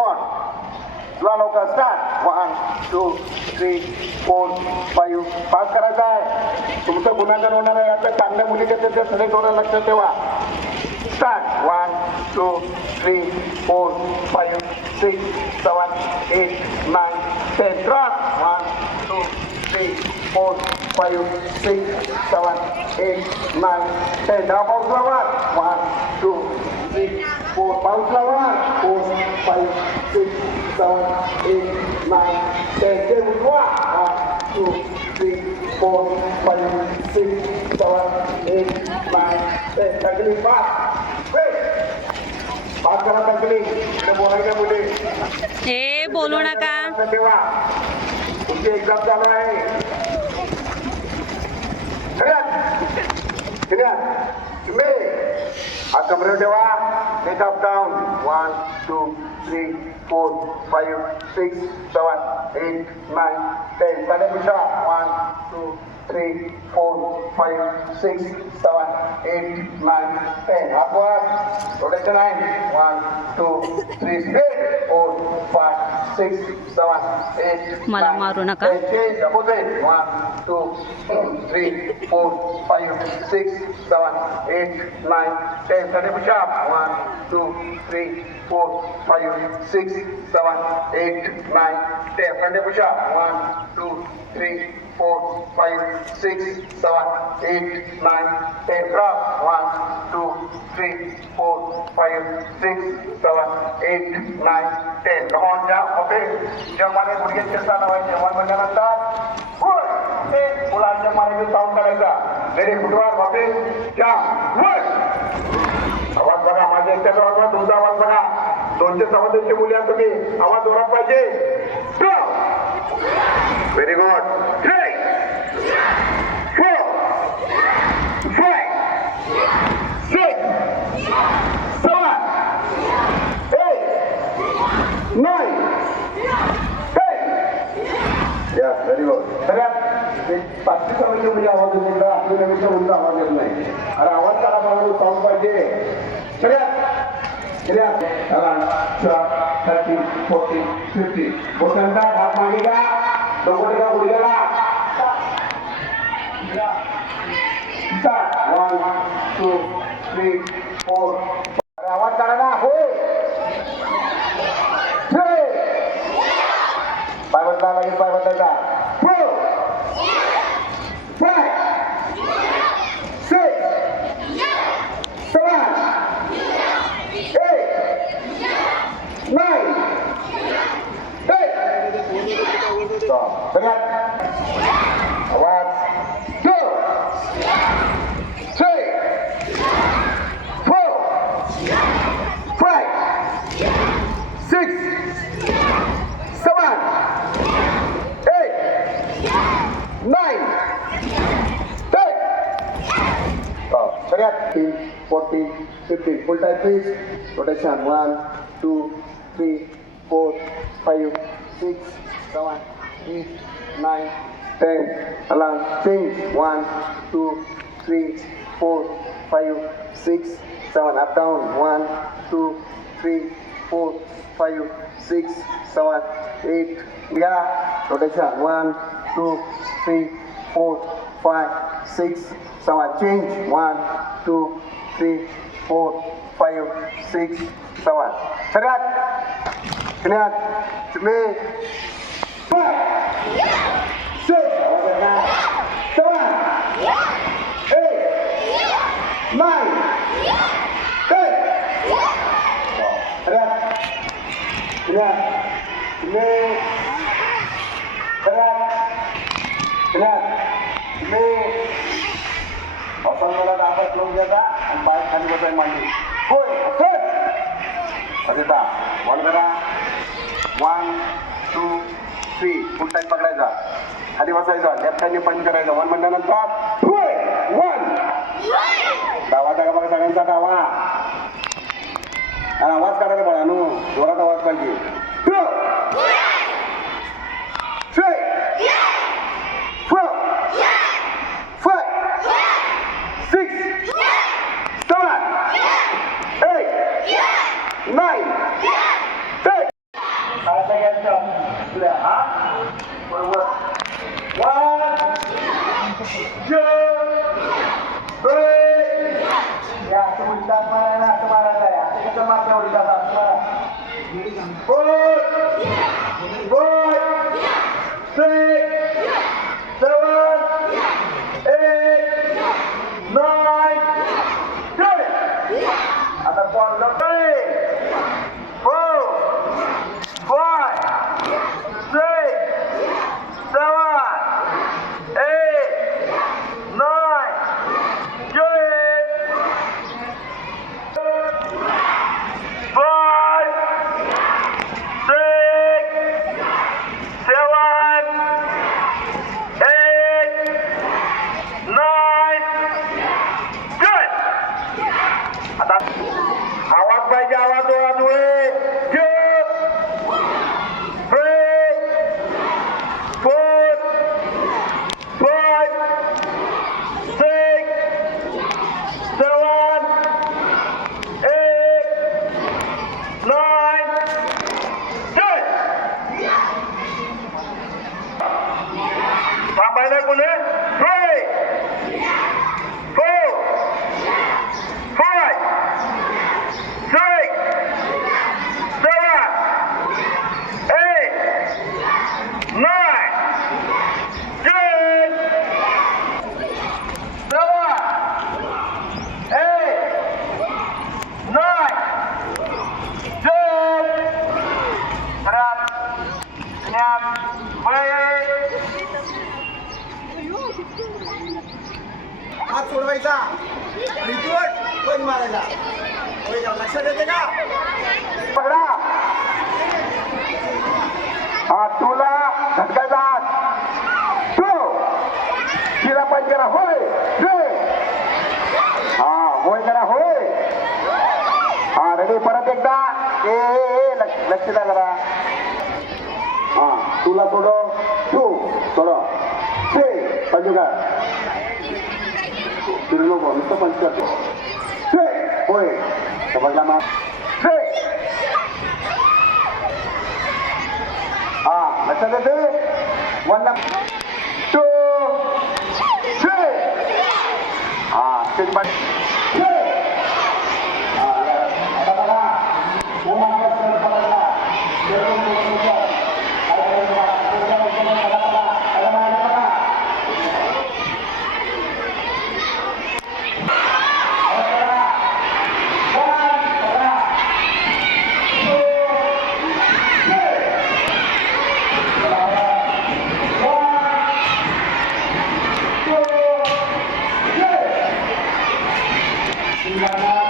on. लवकर start. 1 2 3 4 5. Pass करायचा आहे. तुमचं गुन्हागार होणार आहे. आता चांगल्या मुली त्याच्या सगळे थोडं लक्ष ठेवा. स्टार्ट. 1 2 3 4 5 6 7 8 9 10. क्रॉस. 1 2 3 4 5 6 7 8 9 10. डाव पाऊसला वर. 1 2 3 4 पाऊसला वर. 4 5 6 7 8 9 10. ते उजवा. 1 2 3 4 5 6 7 8 9 10. तकली पास. पास करा तकली. बोलायच्या मुली हे बोलू नका. ठेवा. तुमची एक्झाम चालू आहे. हात कमरेवर ठेवा. Head up down. 1 2 3 4 5 6 7 8 9 10. साडे पिशा. 1 2 3 4 5 6 7 8 9 10. हात वर. रोटेशन आहे. 1 2 3 स्पीड. 4 5 6 7 8 मला मारू नका. Change opposite. 1 2 3 4 5 6 7 8 9 10. साडे पिशा. 1 2 3 4 5 6 7 8 9 10. Front push up. 1 2 3 4 5 6 7 8 9 10. Cross. 1 2 3 4 5 6 7 8 9 10. On जा. ओके. जमाने गुडघ्याचे स्थान व्हायचे. 1 म्हटल्यानंतर गुड. मुलांच्या मानेचे साऊंड करायचा. रेडी. फुटबॉल वापस जा. आवाज बघा. माझ्या एकट्याचा आवाज. तुमचा आवाज बघा. 200 मुली आहात तुम्ही. आवाज जोरात पाहिजे. Very good. 3 4 5 6 7 8 9 10. Yes. Very good. सगळ्यात 35 मुली आवाज येतो. इकडं आपल्यापेक्षा उंच आवाज येत नाही. अरे आवाज काढा. मला साऊंड पाहिजे. सगळ्यात 30 40 50. बोटांचा हात मागे का. डोक्याला गुडघ्याला. 1 2 3 4. आवाज काढा ना. हो. पाय बदला. लगेच पाय बदलायचा. 4 5 6 7 8 9 10. सगळ्यात आवाज. 2 3 4 5 6 7 8 9 10. सगळ्यात 40 50. फुल time please. Rotation. 1 2 3 4 5 6 7 8 9 10. Along. Change. 1 2 3 4 5 6 7. Up down. 1 2 3 4 5 6 7 8. Yeah. Rotation. 1 2 3 4 5 6 7. Change. 1 2 3 4 5 6 7. Clear. तुम्ही 5 6 7 8 9 10. Clear. Clear. Clear. मला दाबत लोक घ्यायचा आणि पाय खाली बसाय मांडली. होय. अजिता बॉल करा. 1 2 3. फुल टाईम पकडायचा. खाली बसायचा. लेफ्ट हँडने पंच करायचा. 1 म्हटल्यानंतर 1. डावा टाका बघा. सगळ्यांचा डावा. आणि आवाज काढायला बघा. नो जोरात आवाज पाहिजे. 2 3 4 5 6 7 8 9 10. यांच्या आपल्या हा बरोबर 1 2 3 या असं उलटा मारायला असं मारायचं आहे असं कसं मारता उलटा असं मारा 4 5 6 7 8 9 10 आता बॉल 4 5 6 7 8 9 आवाज पाहिजे आवाज डोळ्यामुळे 2 3 4 5 6 7 8 9 10 थांबायला कोणी 3 4 5 6 7 8 9 10 7 8 9 10 हात सोडवायचा आणि पण मारायचा होय का? लक्षात येते का? पकडा हा तुला धक्कायचा तू तिला पण करा होय हा होय करा होय हा रेडी परत एकदा लक्ष द्या करा हा तुला सोडो तू सोडो ते पंच का फिरलो बघ नुसतं पंच करतो होय समजला मा हा लक्षात येते 1 2 3 हा स्टेज पाठी आता बघा Terima kasih.